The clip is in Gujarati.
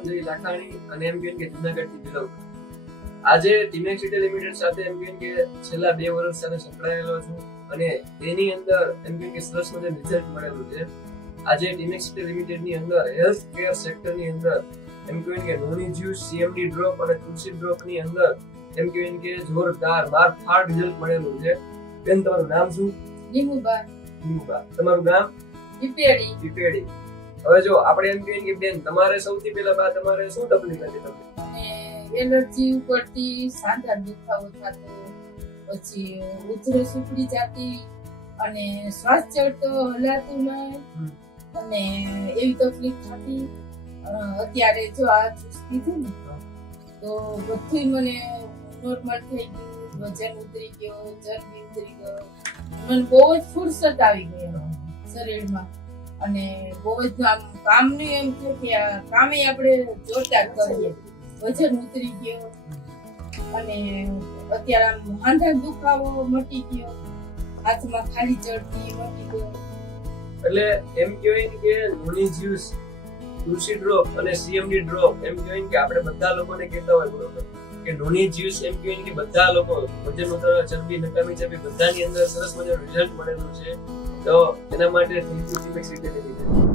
નામ જય લાખાણી અને એમ કે જુનાગઢ થી બિલોંગ. આજે ટીમેક્સ રિટેલ લિમિટેડ સાથે એમ કે છેલ્લા 2 વર્ષ સાથે સંકળાયેલો છું અને તેની અંદર એમ કે સરસ મજાનું રિઝલ્ટ મળેલું છે. આજે ટીમેક્સ રિટેલ લિમિટેડ ની અંદર હેલ્થ કેર સેક્ટર ની અંદર એમ કે નોની જ્યુસ સીએમડી ડ્રોપ અને તુલસી ડ્રોપ ની અંદર એમ કે જોરદાર મારફાડ રિઝલ્ટ મળેલું છે. બેન, તમારું નામ શું? લીંબુબા. લીંબુબા. તમારું ગામ? પીપેડી. પીપેડી. હવે જો આપણે એમ કે બેન, તમારે સૌથી પહેલા બા તમારે શું તકલીફ હતી તમને? અને એલર્જી ઉપરથી સાંધા દુખાવો થતો, પછી ઉધરસ ઉપડી જતી અને શ્વાસ ચડતો, હલાતું નહીં અને એવી તકલીફ થતી. અત્યારે જો આ જ્યુસ પીધું ને તો બધું મને નોર્મલ થઈ ગયું, વજન ઉતરી ગયો, ચરબી ઉતરી ગયો, મને બહુ જ ફુરસત આવી ગઈ શરીરમાં અને બહુ જ આમ કામનું એમ થયું કે આ કામે આપણે જોરદાર કરીએ, વજન ઉતરી ગયો અને અત્યારે આમ હાંધા દુખાવો મટી ગયો, હાથમાં ખાલી ચડતી મટી ગયો. એટલે એમ કહેવાય કે નોની જ્યુસ, તુલસી ડ્રોપ અને સીએમડી ડ્રોપ એમ કહેવાય કે આપણે બધા લોકોને કહેતા હોય બરોબર કે નોની જ્યુસ એમ કહેવાય કે બધા લોકો વજન ઉતારવા, ચરબી, નકામી ચરબી બધાની અંદર સરસ મજાનું રિઝલ્ટ મળેલું છે. તો એના માટે thank you Timex retail limited.